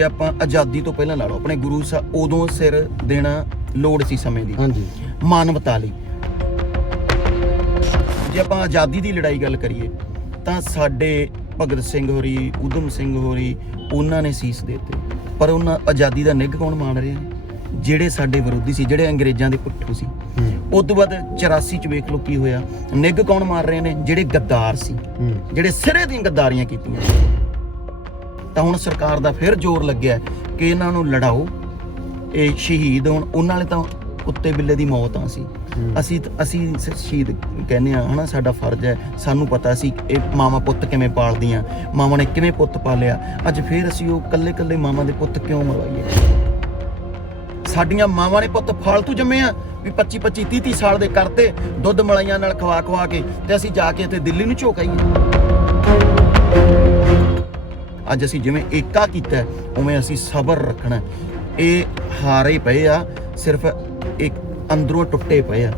ਜੇ ਆਪਾਂ ਆਜ਼ਾਦੀ ਤੋਂ ਪਹਿਲਾਂ ਲਾ ਲਓ ਆਪਣੇ ਗੁਰੂ ਸਾਹਿਬ ਉਦੋਂ ਸਿਰ ਦੇਣਾ ਲੋੜ ਸੀ ਸਮੇਂ ਦੀ ਹਾਂਜੀ ਮਾਨਵਤਾ ਲਈ। ਜੇ ਆਪਾਂ ਆਜ਼ਾਦੀ ਦੀ ਲੜਾਈ ਗੱਲ ਕਰੀਏ ਤਾਂ ਸਾਡੇ ਭਗਤ ਸਿੰਘ ਹੋਰੀ ਊਧਮ ਸਿੰਘ ਹੋਰੀ ਉਹਨਾਂ ਨੇ ਸੀਸ ਦੇ ਦਿੱਤੇ, ਪਰ ਉਹਨਾਂ ਆਜ਼ਾਦੀ ਦਾ ਨਿੱਘ ਕੌਣ ਮਾਣ ਰਹੇ ਨੇ? ਜਿਹੜੇ ਸਾਡੇ ਵਿਰੋਧੀ ਸੀ, ਜਿਹੜੇ ਅੰਗਰੇਜ਼ਾਂ ਦੇ ਪੁੱਠੂ ਸੀ। ਉਸ ਤੋਂ ਬਾਅਦ 84 ਚ ਵੇਖ ਲਓ ਕੀ ਹੋਇਆ, ਨਿੱਘ ਕੌਣ ਮਾਰ ਰਹੇ ਨੇ? ਜਿਹੜੇ ਗੱਦਾਰ ਸੀ, ਜਿਹੜੇ ਸਿਰੇ ਦੀਆਂ ਗੱਦਾਰੀਆਂ ਕੀਤੀਆਂ। ਤਾਂ ਹੁਣ ਸਰਕਾਰ ਦਾ ਫਿਰ ਜ਼ੋਰ ਲੱਗਿਆ ਕਿ ਇਹਨਾਂ ਨੂੰ ਲੜਾਓ, ਇਹ ਸ਼ਹੀਦ ਹੋਣ। ਉਹਨਾਂ ਨੇ ਤਾਂ ਕੁੱਤੇ ਬਿੱਲੇ ਦੀ ਮੌਤ ਆ ਅਸੀਂ ਸ਼ਹੀਦ ਕਹਿੰਦੇ ਆ ਹਨਾ, ਸਾਡਾ ਫਰਜ਼ ਹੈ। ਸਾਨੂੰ ਪਤਾ ਸੀ ਇਹ ਮਾਵਾਂ ਪੁੱਤ ਕਿਵੇਂ ਪਾਲਦੀਆਂ, ਮਾਵਾਂ ਨੇ ਕਿਵੇਂ ਪੁੱਤ ਪਾਲਿਆ। ਅੱਜ ਫਿਰ ਅਸੀਂ ਉਹ ਕੱਲੇ ਕੱਲੇ ਮਾਵਾਂ ਦੇ ਪੁੱਤ ਕਿਉਂ ਮਰਵਾਈਏ? ਸਾਡੀਆਂ ਮਾਵਾਂ ਨੇ ਪੁੱਤ ਫਾਲਤੂ ਜੰਮੇ ਆ ਵੀ 25 30 ਸਾਲ ਦੇ ਕਰਤੇ ਦੁੱਧ ਮਲਾਈਆਂ ਨਾਲ ਖਵਾ ਕੇ, ਤੇ ਅਸੀਂ ਜਾ ਕੇ ਇੱਥੇ ਦਿੱਲੀ ਨੂੰ ਝੋਕ ਆਈਏ। ਅੱਜ ਅਸੀਂ ਜਿਵੇਂ ਏਕਾ ਕੀਤਾ ਉਵੇਂ ਅਸੀਂ ਸਬਰ ਰੱਖਣਾ। ਇਹ ਹਾਰੇ ਪਏ ਆ, ਸਿਰਫ ਇੱਕ ਅੰਦਰੋਂ ਟੁੱਟੇ ਪਏ ਆ।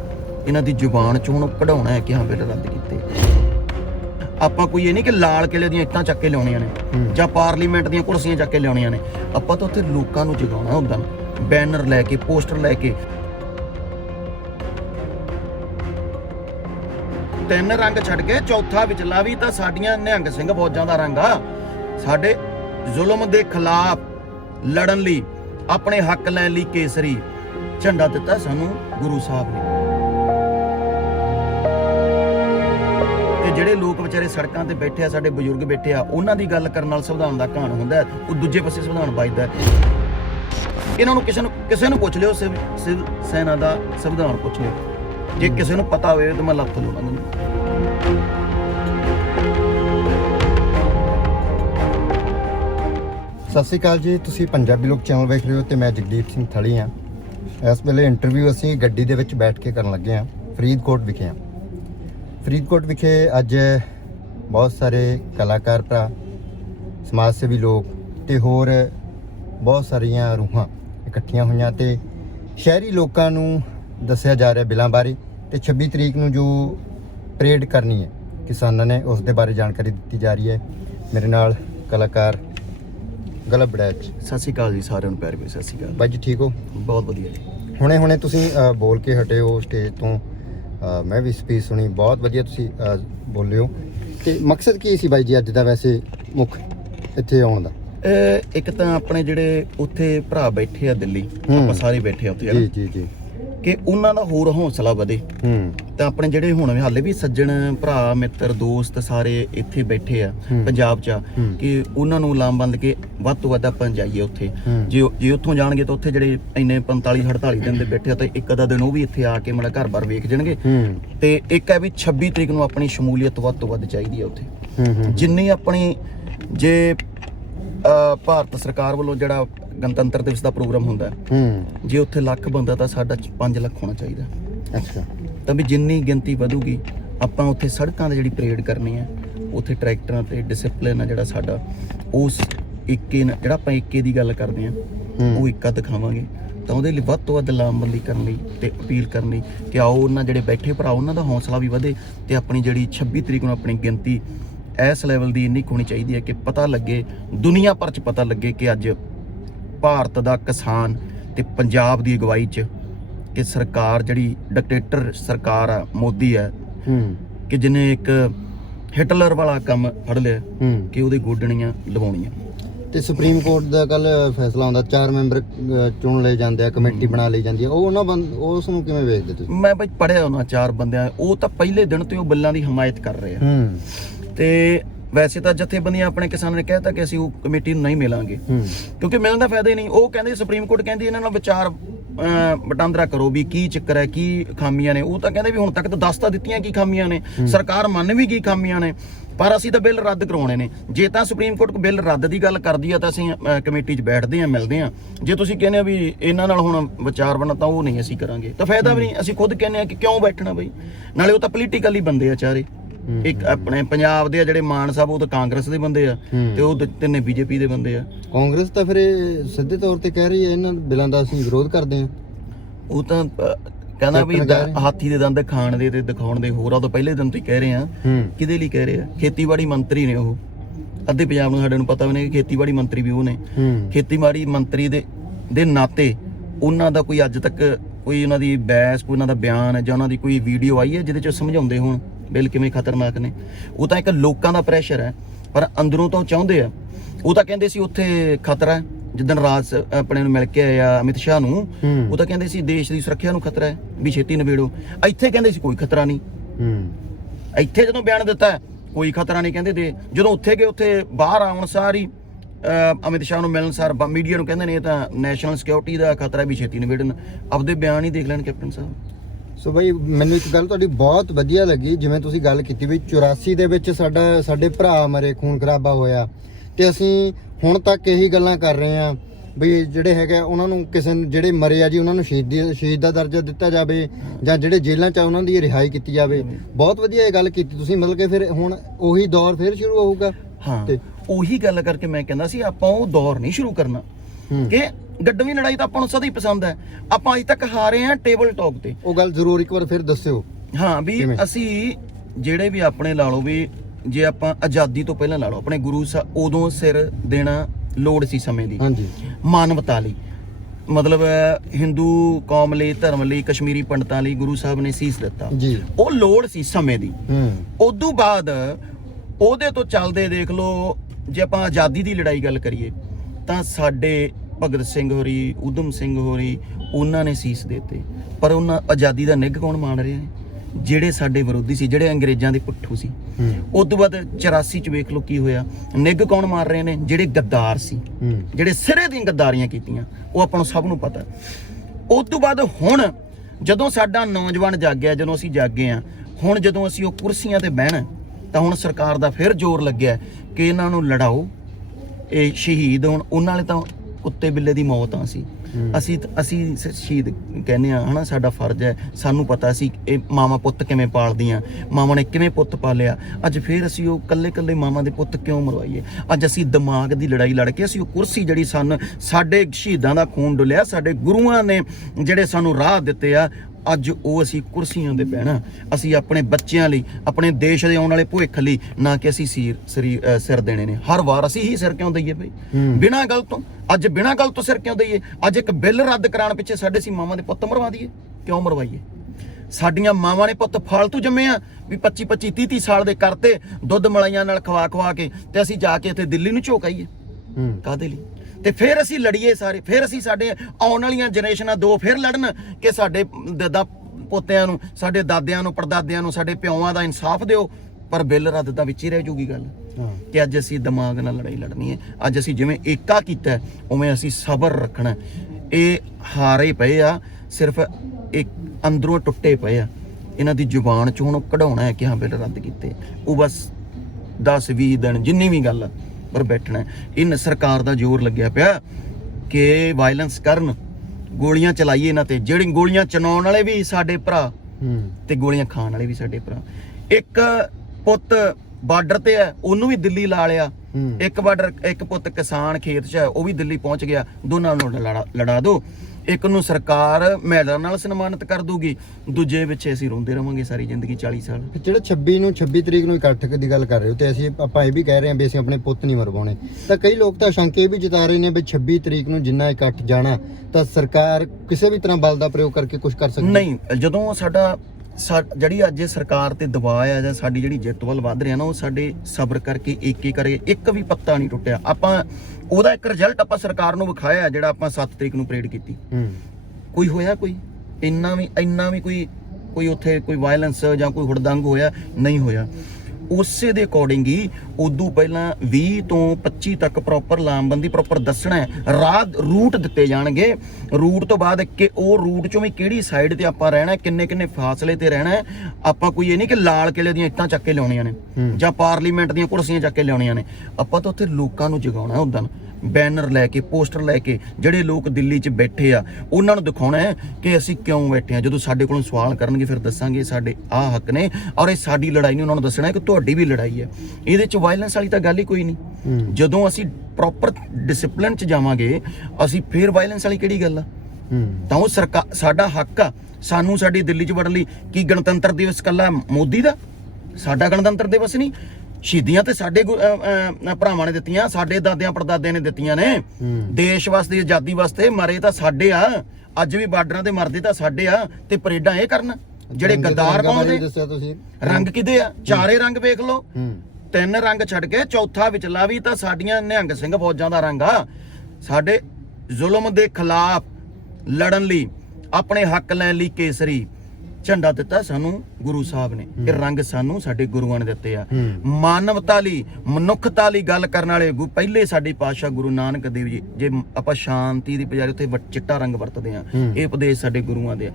ਇਹਨਾਂ ਦੀ ਜ਼ੁਬਾਨ ਚੋਂ ਹੁਣ ਕਢਾਉਣਾ ਹੈ ਕਿ ਹਾਂ ਬਿੱਲ ਰੱਦ ਕੀਤੇ। ਆਪਾਂ ਕੋਈ ਇਹ ਨਹੀਂ ਕਿ ਲਾਲ ਕਿਲੇ ਦੀਆਂ ਇੱਟਾਂ ਚੱਕ ਕੇ ਲਿਆਉਣੀਆਂ ਨੇ ਜਾਂ ਪਾਰਲੀਮੈਂਟ ਦੀਆਂ ਕੁਰਸੀਆਂ ਚੱਕ ਕੇ ਲਿਆਉਣੀਆਂ ਨੇ। ਆਪਾਂ ਤਾਂ ਉੱਥੇ ਲੋਕਾਂ ਨੂੰ ਜਗਾਉਣਾ ਹੁੰਦਾ, ਬੈਨਰ ਲੈ ਕੇ, ਪੋਸਟਰ ਲੈ ਕੇ। 3 ਰੰਗ ਛੱਡ ਕੇ ਚੌਥਾ ਵਿਚਲਾ ਵੀ ਤਾਂ ਸਾਡੀਆਂ ਨਿਹੰਗ ਸਿੰਘ ਫੌਜਾਂ ਦਾ ਰੰਗ ਆ। ਸਾਡੇ ਜ਼ੁਲਮ ਦੇ ਖਿਲਾਫ ਲੜਨ ਲਈ, ਆਪਣੇ ਹੱਕ ਲੈਣ ਲਈ ਕੇਸਰੀ ਝੰਡਾ ਦਿੱਤਾ ਸਾਨੂੰ ਗੁਰੂ ਸਾਹਿਬ ਨੇ। ਤੇ ਜਿਹੜੇ ਲੋਕ ਵਿਚਾਰੇ ਸੜਕਾਂ ਤੇ ਬੈਠੇ ਆ, ਸਾਡੇ ਬਜ਼ੁਰਗ ਬੈਠੇ ਆ, ਉਹਨਾਂ ਦੀ ਗੱਲ ਕਰਨ ਨਾਲ ਸੰਵਿਧਾਨ ਦਾ ਘਾਣ ਹੁੰਦਾ, ਉਹ ਦੂਜੇ ਪਾਸੇ ਸੰਵਿਧਾਨ ਵੱਜਦਾ। ਇਹਨਾਂ ਨੂੰ ਕਿਸੇ ਨੂੰ ਪੁੱਛ ਲਿਓ, ਸਿਵ ਸੈਨਾ ਦਾ ਸੰਵਿਧਾਨ ਪੁੱਛ ਲਿਓ, ਜੇ ਕਿਸੇ ਨੂੰ ਪਤਾ ਹੋਵੇ ਤਾਂ ਮੈਂ ਲੱਤ ਲਵਾਂਗਾ। ਸਤਿ ਸ਼੍ਰੀ ਅਕਾਲ ਜੀ, ਤੁਸੀਂ ਪੰਜਾਬੀ ਲੋਕ ਚੈਨਲ ਵੇਖ ਰਹੇ ਹੋ ਤੇ ਮੈਂ ਜਗਦੀਪ ਸਿੰਘ ਥਲੀ ਹਾਂ। ਇਸ ਵੇਲੇ ਇੰਟਰਵਿਊ ਅਸੀਂ ਗੱਡੀ ਦੇ ਵਿੱਚ ਬੈਠ ਕੇ ਕਰਨ ਲੱਗੇ ਹਾਂ। ਫਰੀਦਕੋਟ ਵਿਖੇ ਹਾਂ। ਫਰੀਦਕੋਟ ਵਿਖੇ ਅੱਜ ਬਹੁਤ ਸਾਰੇ ਕਲਾਕਾਰ ਭਰਾ, ਸਮਾਜ ਸੇਵੀ ਲੋਕ ਤੇ ਹੋਰ ਬਹੁਤ ਸਾਰੀਆਂ ਰੂਹਾਂ ਇਕੱਠੀਆਂ ਹੋਈਆਂ ਤੇ ਸ਼ਹਿਰੀ ਲੋਕਾਂ ਨੂੰ ਦੱਸਿਆ ਜਾ ਰਿਹਾ ਬਿੱਲਾਂ ਬਾਰੇ। ਤੇ 26 ਤਰੀਕ ਨੂੰ ਜੋ ਪਰੇਡ ਕਰਨੀ ਹੈ ਕਿਸਾਨਾਂ ਨੇ, ਉਸ ਦੇ ਬਾਰੇ ਜਾਣਕਾਰੀ ਦਿੱਤੀ ਜਾ ਰਹੀ ਹੈ। ਮੇਰੇ ਨਾਲ ਕਲਾਕਾਰ ਗਲਬ ਬੜੈਚ। ਸਤਿ ਸ਼੍ਰੀ ਅਕਾਲ ਜੀ ਸਾਰਿਆਂ ਨੂੰ, ਪਿਆਰ ਭਰੀ ਸਤਿ ਸ਼੍ਰੀ ਅਕਾਲ। ਬਾਈ ਜੀ ਠੀਕ ਹੋ? ਬਹੁਤ ਵਧੀਆ ਜੀ। ਹੁਣੇ ਤੁਸੀਂ ਬੋਲ ਕੇ ਹਟੇ ਹੋ ਸਟੇਜ ਤੋਂ, ਮੈਂ ਵੀ ਸਪੀਚ ਸੁਣੀ, ਬਹੁਤ ਵਧੀਆ ਤੁਸੀਂ ਬੋਲੇ ਹੋ। ਤੇ ਮਕਸਦ ਕੀ ਸੀ ਬਾਈ ਜੀ ਅੱਜ ਦਾ ਵੈਸੇ ਮੁੱਖ ਇੱਥੇ ਆਉਣ ਦਾ? ਇੱਕ ਤਾਂ ਆਪਣੇ ਜਿਹੜੇ ਉੱਥੇ ਭਰਾ ਬੈਠੇ ਆ ਦਿੱਲੀ, ਆਪਾਂ ਸਾਰੇ ਬੈਠੇ ਆ ਉੱਥੇ, ਜੀ ਕਿ ਉਹਨਾਂ ਦਾ ਹੋਰ ਹੌਸਲਾ ਵਧੇ। ਤਾਂ ਆਪਣੇ ਜਿਹੜੇ ਹੁਣ ਹਾਲੇ ਵੀ ਸੱਜਣ ਭਰਾ, ਮਿੱਤਰ, ਦੋਸਤ ਸਾਰੇ ਇੱਥੇ ਬੈਠੇ ਆ ਪੰਜਾਬ 'ਚ, ਕਿ ਉਹਨਾਂ ਨੂੰ ਲਾਮਬੰਦ ਕੇ ਵੱਧ ਤੋਂ ਵੱਧ ਆਪਾਂ ਜਾਈਏ ਉੱਥੇ। ਜੇ ਉੱਥੋਂ ਜਾਣਗੇ ਤਾਂ ਉੱਥੇ ਜਿਹੜੇ ਇੰਨੇ 45 48 ਦਿਨ ਦੇ ਬੈਠੇ ਆ ਤਾਂ ਇੱਕ ਅੱਧਾ ਦਿਨ ਉਹ ਵੀ ਇੱਥੇ ਆ ਕੇ ਮਤਲਬ ਘਰ-ਬਾਰ ਵੇਖ ਜਾਣਗੇ। ਤੇ ਇੱਕ ਹੈ ਵੀ 26 ਤਰੀਕ ਨੂੰ ਆਪਣੀ ਸ਼ਮੂਲੀਅਤ ਵੱਧ ਤੋਂ ਵੱਧ ਚਾਹੀਦੀ ਹੈ ਉੱਥੇ। ਜਿੰਨੀ ਆਪਣੀ ਜੇ ਭਾਰਤ ਸਰਕਾਰ ਵੱਲੋਂ ਜਿਹੜਾ ਗਣਤੰਤਰ ਦਿਵਸ ਦਾ ਪ੍ਰੋਗਰਾਮ ਹੁੰਦਾ, ਜੇ ਉੱਥੇ ਲੱਖ ਬੰਦਾ ਤਾਂ ਸਾਡਾ 5 ਲੱਖ ਹੋਣਾ ਚਾਹੀਦਾ। ਅੱਛਾ। ਤਾਂ ਵੀ ਜਿੰਨੀ ਗਿਣਤੀ ਵਧੂਗੀ, ਆਪਾਂ ਉੱਥੇ ਸੜਕਾਂ 'ਤੇ ਜਿਹੜੀ ਪਰੇਡ ਕਰਨੀ ਹੈ, ਉੱਥੇ ਟਰੈਕਟਰਾਂ ਤੇ ਡਿਸਪਲਿਨ ਆ ਜਿਹੜਾ ਸਾਡਾ, ਉਸ ਏਕੇ ਜਿਹੜਾ ਆਪਾਂ ਏਕੇ ਦੀ ਗੱਲ ਕਰਦੇ ਹਾਂ, ਉਹ ਏਕਾ ਦਿਖਾਵਾਂਗੇ। ਤਾਂ ਉਹਦੇ ਲਈ ਵੱਧ ਤੋਂ ਵੱਧ ਲਾਮਬੰਦੀ ਕਰਨ ਲਈ ਤੇ ਅਪੀਲ ਕਰਨ ਲਈ ਕਿ ਆਓ ਉਹਨਾਂ ਜਿਹੜੇ ਬੈਠੇ ਭਰਾ, ਉਹਨਾਂ ਦਾ ਹੌਸਲਾ ਵੀ ਵਧੇ ਤੇ ਆਪਣੀ ਜਿਹੜੀ 26 ਤਰੀਕ ਨੂੰ ਆਪਣੀ ਗਿਣਤੀ ਇਸ ਲੈਵਲ ਦੀ ਇੰਨੀ ਹੋਣੀ ਚਾਹੀਦੀ ਹੈ ਕਿ ਪਤਾ ਲੱਗੇ, ਦੁਨੀਆ ਭਰ 'ਚ ਪਤਾ ਲੱਗੇ ਕਿ ਅੱਜ ਭਾਰਤ ਦਾ ਕਿਸਾਨ ਤੇ ਪੰਜਾਬ ਦੀ ਅਗਵਾਈ 'ਚ ਕਿ ਸਰਕਾਰ ਜਿਹੜੀ ਡਿਕਟੇਟਰ ਸਰਕਾਰ ਆ, ਮੋਦੀ ਹੈ, ਕਿ ਜਿਹਨੇ ਇੱਕ ਹਿਟਲਰ ਵਾਲਾ ਕੰਮ ਫੜ ਲਿਆ ਕਿ ਉਹਦੇ ਗੋਡਣੀਆਂ ਲਵਾਉਣੀਆਂ। ਤੇ ਸੁਪਰੀਮ ਕੋਰਟ ਦਾ ਕੱਲ ਫੈਸਲਾ ਆਉਂਦਾ, 4 ਮੈਂਬਰ ਚੁਣ ਲਏ ਜਾਂਦੇ ਆ, ਕਮੇਟੀ ਬਣਾ ਲਈ ਜਾਂਦੀ ਆ, ਉਹ ਉਹਨਾਂ ਉਸ ਨੂੰ ਕਿਵੇਂ ਵੇਖਦੇ ਤੁਸੀਂ? ਮੈਂ ਬਈ ਪੜ੍ਹਿਆ ਉਹਨਾਂ 4 ਬੰਦਿਆਂ, ਉਹ ਤਾਂ ਪਹਿਲੇ ਦਿਨ ਤੋਂ ਉਹ ਬਿੱਲਾਂ ਦੀ ਹਮਾਇਤ ਕਰ ਰਹੇ ਆ। ਤੇ ਵੈਸੇ ਤਾਂ ਜਥੇਬੰਦੀਆਂ ਆਪਣੇ ਕਿਸਾਨਾਂ ਨੇ ਕਹਿਤਾ ਕਿ ਅਸੀਂ ਉਹ ਕਮੇਟੀ ਨੂੰ ਨਹੀਂ ਮਿਲਾਂਗੇ, ਕਿਉਂਕਿ ਮਿਲਣ ਦਾ ਫਾਇਦਾ ਹੀ ਨਹੀਂ। ਉਹ ਕਹਿੰਦੇ ਸੁਪਰੀਮ ਕੋਰਟ ਕਹਿੰਦੀ ਇਹਨਾਂ ਨਾਲ ਵਿਚਾਰ ਵਟਾਂਦਰਾ ਕਰੋ ਵੀ ਕੀ ਚੱਕਰ ਹੈ, ਕੀ ਖਾਮੀਆਂ ਨੇ। ਉਹ ਤਾਂ ਕਹਿੰਦੇ ਵੀ ਹੁਣ ਤੱਕ ਤਾਂ ਦੱਸ ਤਾਂ ਦਿੱਤੀਆਂ ਕੀ ਖਾਮੀਆਂ ਨੇ, ਸਰਕਾਰ ਮੰਨ ਵੀ ਕੀ ਖਾਮੀਆਂ ਨੇ, ਪਰ ਅਸੀਂ ਤਾਂ ਬਿੱਲ ਰੱਦ ਕਰਵਾਉਣੇ ਨੇ। ਜੇ ਤਾਂ ਸੁਪਰੀਮ ਕੋਰਟ ਬਿੱਲ ਰੱਦ ਦੀ ਗੱਲ ਕਰਦੀ ਆ ਤਾਂ ਅਸੀਂ ਕਮੇਟੀ 'ਚ ਬੈਠਦੇ ਹਾਂ, ਮਿਲਦੇ ਹਾਂ। ਜੇ ਤੁਸੀਂ ਕਹਿੰਦੇ ਹੋ ਵੀ ਇਹਨਾਂ ਨਾਲ ਹੁਣ ਵਿਚਾਰ ਬਣਾ, ਤਾਂ ਉਹ ਨਹੀਂ ਅਸੀਂ ਕਰਾਂਗੇ, ਤਾਂ ਫਾਇਦਾ ਵੀ ਨਹੀਂ। ਅਸੀਂ ਖੁਦ ਕਹਿੰਦੇ ਹਾਂ ਕਿ ਕਿਉਂ ਬੈਠਣਾ ਬਈ, ਨਾਲੇ ਉਹ ਤਾਂ ਪੋਲੀਟੀਕਲੀ ਬੰਦੇ ਆ ਚਾਰੇ। ਇੱਕ ਆਪਣੇ ਪੰਜਾਬ ਦੇ ਆ ਜਿਹੜੇ ਮਾਨ ਸਾਹਿਬ, ਉਹ ਤਾਂ ਕਾਂਗਰਸ ਦੇ ਬੰਦੇ ਆ, ਤੇ ਉਹ ਤਿੰਨੇ ਬੀਜੇਪੀ ਦੇ ਬੰਦੇ ਆ। ਕਾਂਗਰਸ ਤਾਂ ਫਿਰ ਸਿੱਧੇ ਤੌਰ ਤੇ ਕਹਿ ਰਹੀ ਹੈ ਇਹਨਾਂ ਬਿੱਲਾਂ ਦਾ ਅਸੀਂ ਵਿਰੋਧ ਕਰਦੇ ਹਾਂ। ਉਹ ਤਾਂ ਕਹਿੰਦਾ ਵੀ ਹਾਥੀ ਦੇ ਦੰਦ ਖਾਣ ਦੇ ਤੇ ਦਿਖਾਉਣ ਦੇ, ਹੋਰ ਆ ਤਾਂ ਪਹਿਲੇ ਦਿਨ ਤੋਂ ਹੀ ਕਹਿ ਰਹੇ ਆ। ਕਿਹਦੇ ਲਈ ਕਹਿ ਰਹੇ ਆ? ਖੇਤੀਬਾੜੀ ਮੰਤਰੀ ਨੇ ਉਹ, ਅੱਧੇ ਪੰਜਾਬ ਨੂੰ ਸਾਡੇ ਨੂੰ ਪਤਾ ਵੀ ਨਹੀਂ ਕਿ ਖੇਤੀਬਾੜੀ ਮੰਤਰੀ ਵੀ ਉਹ ਨੇ। ਖੇਤੀਬਾੜੀ ਮੰਤਰੀ ਦੇ ਨਾਤੇ ਉਹਨਾਂ ਦਾ ਕੋਈ ਅੱਜ ਤੱਕ ਕੋਈ ਉਹਨਾਂ ਦੀ ਬਹਿਸ, ਕੋਈ ਉਹਨਾਂ ਦਾ ਬਿਆਨ ਜਾਂ ਉਹਨਾਂ ਦੀ ਕੋਈ ਵੀਡੀਓ ਆਈ ਹੈ ਜਿਹਦੇ 'ਚ ਸਮਝਾਉਂਦੇ ਹੋਣ ਬਿੱਲ ਕਿਵੇਂ ਖਤਰਨਾਕ ਨੇ? ਉਹ ਤਾਂ ਇੱਕ ਲੋਕਾਂ ਦਾ ਪ੍ਰੈਸ਼ਰ ਹੈ, ਪਰ ਅੰਦਰੋਂ ਤਾਂ ਉਹ ਚਾਹੁੰਦੇ ਆ। ਉਹ ਤਾਂ ਕਹਿੰਦੇ ਸੀ ਉੱਥੇ ਖਤਰਾ ਹੈ, ਜਿੱਦਣ ਰਾਜ ਆਪਣੇ ਨੂੰ ਮਿਲ ਕੇ ਆਇਆ ਅਮਿਤ ਸ਼ਾਹ ਨੂੰ, ਉਹ ਤਾਂ ਕਹਿੰਦੇ ਸੀ ਦੇਸ਼ ਦੀ ਸੁਰੱਖਿਆ ਨੂੰ ਖਤਰਾ ਹੈ ਵੀ ਛੇਤੀ ਨਿਬੇੜੋ। ਇੱਥੇ ਕਹਿੰਦੇ ਸੀ ਕੋਈ ਖਤਰਾ ਨਹੀਂ। ਇੱਥੇ ਜਦੋਂ ਬਿਆਨ ਦਿੱਤਾ ਕੋਈ ਖਤਰਾ ਨਹੀਂ ਕਹਿੰਦੇ ਦੇ, ਜਦੋਂ ਉੱਥੇ ਗਏ ਉੱਥੇ ਬਾਹਰ ਆਉਣ ਸਾਰੀ ਅਮਿਤ ਸ਼ਾਹ ਨੂੰ ਮਿਲਣ ਸਾਰ ਮੀਡੀਆ ਨੂੰ ਕਹਿੰਦੇ ਨੇ ਇਹ ਤਾਂ ਨੈਸ਼ਨਲ ਸਿਕਿਉਰਿਟੀ ਦਾ ਖਤਰਾ ਵੀ ਛੇਤੀ ਨਿਬੇੜਨ। ਆਪਦੇ ਬਿਆਨ ਹੀ ਦੇਖ ਲੈਣ ਕੈਪਟਨ ਸਾਹਿਬ। ਸੋ ਬਈ ਮੈਨੂੰ ਇੱਕ ਗੱਲ ਤੁਹਾਡੀ ਬਹੁਤ ਵਧੀਆ ਲੱਗੀ, ਜਿਵੇਂ ਤੁਸੀਂ ਗੱਲ ਕੀਤੀ ਵੀ 84 ਦੇ ਵਿੱਚ ਸਾਡੇ ਭਰਾ ਮਰੇ, ਖੂਨ ਖਰਾਬਾ ਹੋਇਆ, ਤੇ ਅਸੀਂ ਹੁਣ ਤੱਕ ਇਹੀ ਗੱਲਾਂ ਕਰ ਰਹੇ ਆ ਵੀ ਜਿਹੜੇ ਹੈਗੇ ਉਹਨਾਂ ਨੂੰ ਕਿਸੇ ਜਿਹੜੇ ਮਰੇ ਆ ਜੀ ਉਹਨਾਂ ਨੂੰ ਸ਼ਹੀਦ ਦਾ ਦਰਜਾ ਦਿੱਤਾ ਜਾਵੇ, ਜਾਂ ਜਿਹੜੇ ਜੇਲ੍ਹਾਂ 'ਚ ਆ ਉਹਨਾਂ ਦੀ ਰਿਹਾਈ ਕੀਤੀ ਜਾਵੇ। ਬਹੁਤ ਵਧੀਆ ਇਹ ਗੱਲ ਕੀਤੀ ਤੁਸੀਂ, ਮਤਲਬ ਕਿ ਫਿਰ ਹੁਣ ਉਹੀ ਦੌਰ ਫਿਰ ਸ਼ੁਰੂ ਹੋਊਗਾ। ਹਾਂ, ਤੇ ਉਹੀ ਗੱਲ ਕਰਕੇ ਮੈਂ ਕਹਿੰਦਾ ਸੀ ਆਪਾਂ ਉਹ ਦੌਰ ਨਹੀਂ ਸ਼ੁਰੂ ਕਰਨਾ ਕਿ ਗੱਡਵੀਂ ਲੜਾਈ ਤਾਂ ਆਪਾਂ ਨੂੰ ਸਦਾ ਹੀ ਪਸੰਦ ਹੈ। ਆਪਾਂ ਅਜੇ ਤੱਕ ਹਾਰੇ ਆ ਟੇਬਲ ਟਾਕ ਤੇ। ਉਹ ਗੱਲ ਜ਼ਰੂਰ ਇੱਕ ਵਾਰ ਫਿਰ ਦੱਸਿਓ। ਹਾਂ, ਵੀ ਅਸੀਂ ਜਿਹੜੇ ਵੀ ਆਪਣੇ ਲਾ ਲਓ ਵੀ ਜੇ ਆਪਾਂ ਆਜ਼ਾਦੀ ਤੋਂ ਪਹਿਲਾਂ ਲਾ ਲਓ ਆਪਣੇ ਗੁਰੂ ਸਾਹਿਬ ਉਦੋਂ ਸਿਰ ਦੇਣਾ ਲੋੜ ਸੀ ਸਮੇਂ ਦੀ। ਹਾਂਜੀ, ਮਾਨਵਤਾ ਲਈ, ਮਤਲਬ ਹਿੰਦੂ ਕੌਮ ਲਈ, ਧਰਮ ਲਈ, ਕਸ਼ਮੀਰੀ ਪੰਡਤਾਂ ਲਈ ਗੁਰੂ ਸਾਹਿਬ ਨੇ ਸੀਸ ਦਿੱਤਾ ਜੀ। ਉਹ ਲੋੜ ਸੀ ਸਮੇਂ ਦੀ। ਉਦੋਂ ਬਾਅਦ ਉਹਦੇ ਤੋਂ ਚੱਲਦੇ ਦੇਖ ਲਓ, ਜੇ ਆਪਾਂ ਆਜ਼ਾਦੀ ਦੀ ਲੜਾਈ ਗੱਲ ਕਰੀਏ ਤਾਂ ਸਾਡੇ ਭਗਤ ਸਿੰਘ ਹੋਰੀ, ਊਧਮ ਸਿੰਘ ਹੋਰੀ, ਉਹਨਾਂ ਨੇ ਸੀਸ ਦਿੱਤੇ, ਪਰ ਉਹਨਾਂ ਆਜ਼ਾਦੀ ਦਾ ਨਿੱਘ ਕੌਣ ਮਾਣ ਰਿਹਾ ਹੈ? ਜਿਹੜੇ ਸਾਡੇ ਵਿਰੋਧੀ ਸੀ, ਜਿਹੜੇ ਅੰਗਰੇਜ਼ਾਂ ਦੇ ਪੁੱਠੂ ਸੀ। ਉਸ ਤੋਂ ਬਾਅਦ 84 ਚ ਵੇਖ ਲਓ ਕੀ ਹੋਇਆ। ਨਿੱਘ ਕੌਣ ਮਾਰ ਰਹੇ ਨੇ? ਜਿਹੜੇ ਗੱਦਾਰ ਸੀ, ਜਿਹੜੇ ਸਿਰੇ ਦੀਆਂ ਗੱਦਾਰੀਆਂ ਕੀਤੀਆਂ, ਉਹ ਆਪਾਂ ਨੂੰ ਸਭ ਨੂੰ ਪਤਾ। ਉਸ ਤੋਂ ਬਾਅਦ ਹੁਣ ਜਦੋਂ ਸਾਡਾ ਨੌਜਵਾਨ ਜਾਗਿਆ, ਜਦੋਂ ਅਸੀਂ ਜਾਗੇ ਆ, ਹੁਣ ਜਦੋਂ ਅਸੀਂ ਉਹ ਕੁਰਸੀਆਂ ਤੇ ਬਹਿਣਾ, ਤਾਂ ਹੁਣ ਸਰਕਾਰ ਦਾ ਫਿਰ ਜ਼ੋਰ ਲੱਗਿਆ ਕਿ ਇਹਨਾਂ ਨੂੰ ਲੜਾਓ, ਇਹ ਸ਼ਹੀਦ ਹੋਣ। ਉਹਨਾਂ ਨੇ ਤਾਂ ਕੁੱਤੇ ਬਿੱਲੇ ਦੀ ਮੌਤ ਆ ਸੀ, ਅਸੀਂ ਸ਼ਹੀਦ ਕਹਿੰਦੇ ਆ ਹਨਾ, ਸਾਡਾ ਫਰਜ਼ ਹੈ। ਸਾਨੂੰ ਪਤਾ ਸੀ ਇਹ ਮਾਵਾਂ ਪੁੱਤ ਕਿਵੇਂ ਪਾਲਦੀਆਂ, ਮਾਵਾਂ ਨੇ ਕਿਵੇਂ ਪੁੱਤ ਪਾਲਿਆ। ਅੱਜ ਫੇਰ ਅਸੀਂ ਉਹ ਕੱਲੇ ਮਾਵਾਂ ਦੇ ਪੁੱਤ ਕਿਉਂ ਮਰਵਾਈਏ? ਅੱਜ ਅਸੀਂ ਦਿਮਾਗ ਦੀ ਲੜਾਈ ਲੜ ਕੇ ਅਸੀਂ ਉਹ ਕੁਰਸੀ ਜਿਹੜੀ ਸਾਡੇ ਸ਼ਹੀਦਾਂ ਦਾ ਖੂਨ ਡੁੱਲਿਆ, ਸਾਡੇ ਗੁਰੂਆਂ ਨੇ ਜਿਹੜੇ ਸਾਨੂੰ ਰਾਹ ਦਿੱਤੇ ਆ, ਅੱਜ ਉਹ ਅਸੀਂ ਕੁਰਸੀਆਂ ਤੇ ਬਹਿਣਾ। ਅਸੀਂ ਆਪਣੇ ਬੱਚਿਆਂ ਲਈ, ਆਪਣੇ ਦੇਸ਼ ਦੇ ਆਉਣ ਵਾਲੇ ਭਵਿੱਖ ਲਈ, ਨਾ ਕਿ ਅਸੀਂ ਸਿਰ ਦੇਣੇ ਨੇ। ਹਰ ਵਾਰ ਅਸੀਂ ਹੀ ਸਿਰ ਕਿਉਂ ਦਈਏ ਬਈ ਬਿਨਾਂ ਗੱਲ ਤੋਂ? ਅੱਜ ਬਿਨਾਂ ਗੱਲ ਤੋਂ ਸਿਰ ਕਿਉਂ ਦਈਏ? ਅੱਜ ਇੱਕ ਬਿੱਲ ਰੱਦ ਕਰਾਉਣ ਪਿੱਛੇ ਸਾਡੇ ਸੀ ਮਾਵਾਂ ਦੇ ਪੁੱਤ ਮਰਵਾ ਦਈਏ? ਕਿਉਂ ਮਰਵਾਈਏ? ਸਾਡੀਆਂ ਮਾਵਾਂ ਨੇ ਪੁੱਤ ਫਾਲਤੂ ਜੰਮੇ ਆ ਵੀ 25 30 ਸਾਲ ਦੇ ਕਰਤੇ, ਦੁੱਧ ਮਲਾਈਆਂ ਨਾਲ ਖਵਾ ਕੇ, ਤੇ ਅਸੀਂ ਜਾ ਕੇ ਇੱਥੇ ਦਿੱਲੀ ਨੂੰ ਝੋਕਾਈਏ ਕਾਹਦੇ ਲਈ? ਤੇ ਫਿਰ ਅਸੀਂ ਲੜੀਏ ਸਾਰੇ, ਫਿਰ ਅਸੀਂ ਸਾਡੇ ਆਉਣ ਵਾਲੀਆਂ ਜਨਰੇਸ਼ਨਾਂ ਦੋ ਫਿਰ ਲੜਨ ਕਿ ਸਾਡੇ ਪੋਤਿਆਂ ਨੂੰ, ਸਾਡੇ ਦਾਦਿਆਂ ਨੂੰ, ਪੜਦਾਦਿਆਂ ਨੂੰ, ਸਾਡੇ ਪਿਓਾਂ ਦਾ ਇਨਸਾਫ ਦਿਓ। ਪਰ ਬਿੱਲ ਰੱਦ ਤਾਂ ਵਿੱਚ ਹੀ ਰਹਿ ਜੂਗੀ ਗੱਲ ਕਿ ਅੱਜ ਅਸੀਂ ਦਿਮਾਗ ਨਾਲ ਲੜਾਈ ਲੜਨੀ ਹੈ। ਅੱਜ ਅਸੀਂ ਜਿਵੇਂ ਏਕਾ ਕੀਤਾ ਉਵੇਂ ਅਸੀਂ ਸਬਰ ਰੱਖਣਾ। ਇਹ ਹਾਰੇ ਪਏ ਆ, ਸਿਰਫ ਇੱਕ ਅੰਦਰੋਂ ਟੁੱਟੇ ਪਏ ਆ। ਇਹਨਾਂ ਦੀ ਜ਼ੁਬਾਨ ਚੋਂ ਹੁਣ ਕਢਾਉਣਾ ਹੈ ਕਿ ਹਾਂ ਬਿੱਲ ਰੱਦ ਕੀਤੇ। ਉਹ ਬਸ 10-20 ਦਿਨ ਜਿੰਨੀ ਵੀ ਗੱਲ ਆ ਪਰ ਬੈਠਣਾ। ਇਹਨਾਂ ਸਰਕਾਰ ਦਾ ਜ਼ੋਰ ਲੱਗਿਆ ਪਿਆ ਕਿ ਵਾਇਲੈਂਸ ਕਰਨ, ਗੋਲੀਆਂ ਚਲਾਈਏ ਇਹਨਾਂ ਤੇ। ਜਿਹੜੇ ਗੋਲੀਆਂ ਚਲਾਉਣ ਵਾਲੇ ਵੀ ਸਾਡੇ ਭਰਾ ਤੇ ਗੋਲੀਆਂ ਖਾਣ ਵਾਲੇ ਵੀ ਸਾਡੇ ਭਰਾ। ਇੱਕ ਪੁੱਤ ਬਾਰਡਰ ਤੇ ਹੈ, ਉਹਨੂੰ ਵੀ ਦਿੱਲੀ ਲਾ ਲਿਆ। ਇੱਕ ਪੁੱਤ ਕਿਸਾਨ ਖੇਤ 'ਚ ਹੈ, ਉਹ ਵੀ ਦਿੱਲੀ ਪਹੁੰਚ ਗਿਆ। ਦੋਨਾਂ ਨੂੰ ਲੜਾ ਦੋ। ਇੱਕ ਨੂੰ ਸਰਕਾਰ ਮੈਡਲ ਨਾਲ ਸਨਮਾਨਿਤ ਕਰ ਦੂਗੀ, ਦੂਜੇ ਪਿੱਛੇ ਅਸੀਂ ਰੋਂਦੇ ਰਵਾਂਗੇ ਸਾਰੀ ਜ਼ਿੰਦਗੀ 40 ਸਾਲ। ਜਿਹੜਾ 26 ਤਰੀਕ ਨੂੰ ਇਕੱਠ ਦੀ ਗੱਲ ਕਰ ਰਹੇ ਹੋ, ਤੇ ਆਪਾਂ ਇਹ ਵੀ ਕਹਿ ਰਹੇ ਹਾਂ ਵੀ ਅਸੀਂ ਆਪਣੇ ਪੁੱਤ ਨਹੀਂ ਮਰਵਾਉਣੇ, ਤਾਂ ਕਈ ਲੋਕ ਤਾਂ ਸ਼ੰਕੇ ਵੀ ਜਤਾ ਰਹੇ ਨੇ ਵੀ 26 ਤਰੀਕ ਨੂੰ ਜਿੰਨਾ ਇਕੱਠ ਜਾਣਾ ਤਾਂ ਸਰਕਾਰ ਕਿਸੇ ਵੀ ਤਰ੍ਹਾਂ ਬਲ ਦਾ ਪ੍ਰਯੋਗ ਕਰਕੇ ਕੁਝ ਕਰ ਸਕਦੀ ਨਹੀਂ। ਜਦੋਂ ਜਿਹੜੀ ਅੱਜ ਸਰਕਾਰ ਤੇ ਦਬਾਅ ਆ ਜਾਂ ਸਾਡੀ ਜਿਹੜੀ ਜਿੱਤ ਵੱਲ ਵੱਧ ਰਿਹਾ ਨਾ, ਉਹ ਸਾਡੇ ਸਬਰ ਕਰਕੇ ਇੱਕ ਵੀ ਪੱਤਾ ਨਹੀਂ ਟੁੱਟਿਆ। ਆਪਾਂ ਉਹਦਾ ਇੱਕ ਰਿਜ਼ਲਟ ਆਪਾਂ ਸਰਕਾਰ ਨੂੰ ਵਿਖਾਇਆ, ਜਿਹੜਾ ਆਪਾਂ 7 ਤਰੀਕ ਨੂੰ ਪਰੇਡ ਕੀਤੀ। ਕੋਈ ਹੋਇਆ ਕੋਈ ਇੰਨਾ ਵੀ ਕੋਈ ਉੱਥੇ ਕੋਈ ਵਾਇਲੈਂਸ ਜਾਂ ਕੋਈ ਹੁੜਦੰਗ ਹੋਇਆ? ਨਹੀਂ ਹੋਇਆ। ਉਸੇ ਦੇ ਅਕੋਰਡਿੰਗ ਹੀ ਉਦੋਂ ਪਹਿਲਾਂ 20 ਤੋਂ 25 ਤੱਕ ਪ੍ਰੋਪਰ ਲਾਮਬੰਦੀ ਪ੍ਰੋਪਰ ਦੱਸਣਾ ਹੈ, ਰੂਟ ਦਿੱਤੇ ਜਾਣਗੇ। ਰੂਟ ਤੋਂ ਬਾਅਦ ਕਿ ਉਹ ਰੂਟ ਚੋਂ ਵੀ ਕਿਹੜੀ ਸਾਈਡ ਤੇ ਆਪਾਂ ਰਹਿਣਾ, ਕਿੰਨੇ ਫਾਸਲੇ ਤੇ ਰਹਿਣਾ ਹੈ। ਆਪਾਂ ਕੋਈ ਇਹ ਨਹੀਂ ਕਿ ਲਾਲ ਕਿਲੇ ਦੀਆਂ ਇੱਟਾਂ ਚੱਕ ਕੇ ਲਿਆਉਣੀਆਂ ਨੇ ਜਾਂ ਪਾਰਲੀਮੈਂਟ ਦੀਆਂ ਕੁਰਸੀਆਂ ਚੱਕ ਕੇ ਲਿਆਉਣੀਆਂ ਨੇ। ਆਪਾਂ ਤਾਂ ਉੱਥੇ ਲੋਕਾਂ ਨੂੰ ਜਗਾਉਣਾ, ਉਦੋਂ ਬੈਨਰ ਲੈ ਕੇ, ਪੋਸਟਰ ਲੈ ਕੇ, ਜਿਹੜੇ ਲੋਕ ਦਿੱਲੀ 'ਚ ਬੈਠੇ ਆ ਉਹਨਾਂ ਨੂੰ ਦਿਖਾਉਣਾ ਹੈ ਕਿ ਅਸੀਂ ਕਿਉਂ ਬੈਠੇ ਆ। ਜਦੋਂ ਸਾਡੇ ਕੋਲੋਂ ਸਵਾਲ ਕਰਨਗੇ ਫਿਰ ਦੱਸਾਂਗੇ ਸਾਡੇ ਆਹ ਹੱਕ ਨੇ, ਔਰ ਇਹ ਸਾਡੀ ਲੜਾਈ ਨਹੀਂ। ਉਹਨਾਂ ਨੂੰ ਦੱਸਣਾ ਹੈ ਕਿ ਤੁਹਾਡੀ ਵੀ ਲੜਾਈ ਹੈ। ਇਹਦੇ 'ਚ ਵਾਇਲੈਂਸ ਵਾਲੀ ਤਾਂ ਗੱਲ ਹੀ ਕੋਈ ਨਹੀਂ। ਜਦੋਂ ਅਸੀਂ ਪ੍ਰੋਪਰ ਡਿਸਪਲਿਨ 'ਚ ਜਾਵਾਂਗੇ, ਅਸੀਂ ਫਿਰ ਵਾਇਲੈਂਸ ਵਾਲੀ ਕਿਹੜੀ ਗੱਲ ਆ? ਤਾਂ ਉਹ ਸਰਕਾਰ ਸਾਡਾ ਹੱਕ ਆ। ਸਾਨੂੰ ਸਾਡੀ ਦਿੱਲੀ 'ਚ ਵੜਨ ਲਈ ਕੀ ਗਣਤੰਤਰ ਦਿਵਸ ਕੱਲਾ ਮੋਦੀ ਦਾ? ਸਾਡਾ ਗਣਤੰਤਰ ਦਿਵਸ ਨਹੀਂ। ਸ਼ਹੀਦੀਆਂ ਤੇ ਸਾਡੇ ਭਰਾਵਾਂ ਨੇ ਦਿੱਤੀਆਂ, ਸਾਡੇ ਦਾਦਿਆਂ ਪੜਦਾਦਿਆਂ ਨੇ ਦਿੱਤੀਆਂ ਨੇ। ਦੇਸ਼ ਵਾਸਤੇ, ਆਜ਼ਾਦੀ ਵਾਸਤੇ ਮਰੇ ਤਾਂ ਸਾਡੇ ਆ, ਅੱਜ ਵੀ ਬਾਰਡਰਾਂ ਤੇ ਮਰਦੇ ਤਾਂ ਸਾਡੇ ਆ, ਤੇ ਪਰੇਡਾਂ ਇਹ ਕਰਨ ਜਿਹੜੇ ਗੱਦਾਰ ਪਾਉਂਦੇ। ਦੱਸਿਆ ਤੁਸੀਂ ਰੰਗ ਕਿਹਦੇ ਆ? ਚਾਰੇ ਰੰਗ ਵੇਖ ਲਓ, 3 ਰੰਗ ਛੱਡ ਕੇ ਚੌਥਾ ਵਿਚਲਾ ਵੀ ਤਾਂ ਸਾਡੀਆਂ ਨਿਹੰਗ ਸਿੰਘ ਫੌਜਾਂ ਦਾ ਰੰਗ ਆ। ਸਾਡੇ ਜ਼ੁਲਮ ਦੇ ਖਿਲਾਫ ਲੜਨ ਲਈ, ਆਪਣੇ ਹੱਕ ਲੈਣ ਲਈ ਕੇਸਰੀ ਝੰਡਾ ਦਿੱਤਾ ਸਾਨੂੰ ਗੁਰੂ ਸਾਹਿਬ ਨੇ। ਇਹ ਰੰਗ ਸਾਨੂੰ ਸਾਡੇ ਗੁਰੂਆਂ ਨੇ ਦਿੱਤੇ ਆ। ਮਾਨਵਤਾ ਲਈ, ਮਨੁੱਖਤਾ ਲਈ ਗੱਲ ਕਰਨ ਵਾਲੇ ਪਹਿਲੇ ਸਾਡੇ ਪਾਤਸ਼ਾਹ ਗੁਰੂ ਨਾਨਕ ਦੇਵ ਜੀ, ਜੇ ਆਪਾਂ ਸ਼ਾਂਤੀ ਦੀ ਬਜਾਏ ਉੱਥੇ ਚਿੱਟਾ ਰੰਗ ਵਰਤਦੇ ਆ, ਇਹ ਉਪਦੇਸ਼ ਸਾਡੇ ਗੁਰੂਆਂ ਦੇ ਆ।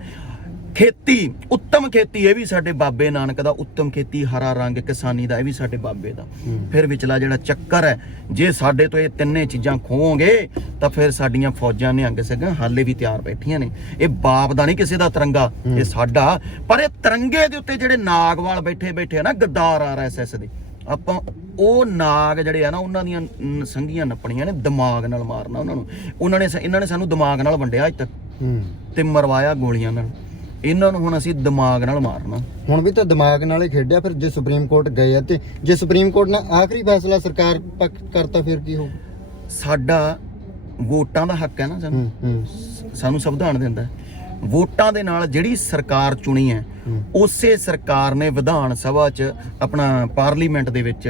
ਖੇਤੀ, ਉੱਤਮ ਖੇਤੀ, ਇਹ ਵੀ ਸਾਡੇ ਬਾਬੇ ਨਾਨਕ ਦਾ। ਉੱਤਮ ਖੇਤੀ, ਹਰਾ ਰੰਗ ਕਿਸਾਨੀ ਦਾ, ਇਹ ਵੀ ਸਾਡੇ ਬਾਬੇ ਦਾ। ਫਿਰ ਵਿਚਲਾ ਜਿਹੜਾ ਚੱਕਰ ਹੈ, ਜੇ ਸਾਡੇ ਤੋਂ ਇਹ ਤਿੰਨੇ ਚੀਜ਼ਾਂ ਖੋਵੋਗੇ ਤਾਂ ਫਿਰ ਸਾਡੀਆਂ ਫੌਜਾਂ ਨਿਹੰਗ ਸਿੰਘਾਂ ਹਾਲੇ ਵੀ ਤਿਆਰ ਬੈਠੀਆਂ ਨੇ। ਇਹ ਬਾਪ ਦਾ ਨਹੀਂ ਕਿਸੇ ਦਾ ਤਿਰੰਗਾ, ਇਹ ਸਾਡਾ। ਪਰ ਇਹ ਤਿਰੰਗੇ ਦੇ ਉੱਤੇ ਜਿਹੜੇ ਨਾਗਵਾਲ ਬੈਠੇ ਆ ਨਾ, ਗੱਦਾਰ RSS ਦੇ, ਆਪਾਂ ਉਹ ਨਾਗ ਜਿਹੜੇ ਆ ਨਾ, ਉਹਨਾਂ ਦੀਆਂ ਸੰਗੀਆਂ ਨੱਪਣੀਆਂ ਨੇ, ਦਿਮਾਗ ਨਾਲ ਮਾਰਨਾ ਉਹਨਾਂ ਨੂੰ। ਇਹਨਾਂ ਨੇ ਸਾਨੂੰ ਦਿਮਾਗ ਨਾਲ ਵੰਡਿਆ ਅੱਜ ਤੱਕ ਤੇ ਮਰਵਾਇਆ ਗੋਲੀਆਂ ਨਾਲ। ਇਹਨਾਂ ਨੂੰ ਹੁਣ ਅਸੀਂ ਦਿਮਾਗ ਨਾਲ ਮਾਰਨਾ। ਹੁਣ ਵੀ ਤਾਂ ਦਿਮਾਗ ਨਾਲ ਹੀ ਖੇਡਿਆ। ਫਿਰ ਜੇ ਸੁਪਰੀਮ ਕੋਰਟ ਗਏ ਆ, ਤੇ ਜੇ ਸੁਪਰੀਮ ਕੋਰਟ ਨੇ ਆਖਰੀ ਫੈਸਲਾ ਸਰਕਾਰ ਪੱਖ ਕਰਤਾ, ਫਿਰ ਕੀ ਹੋਊ? ਸਾਡਾ ਵੋਟਾਂ ਦਾ ਹੱਕ ਹੈ ਨਾ, ਸਾਨੂੰ ਸੰਵਿਧਾਨ ਦਿੰਦਾ। ਵੋਟਾਂ ਦੇ ਨਾਲ ਜਿਹੜੀ ਸਰਕਾਰ ਚੁਣੀ ਹੈ, ਉਸੇ ਸਰਕਾਰ ਨੇ ਵਿਧਾਨ ਸਭਾ 'ਚ, ਆਪਣਾ ਪਾਰਲੀਮੈਂਟ ਦੇ ਵਿੱਚ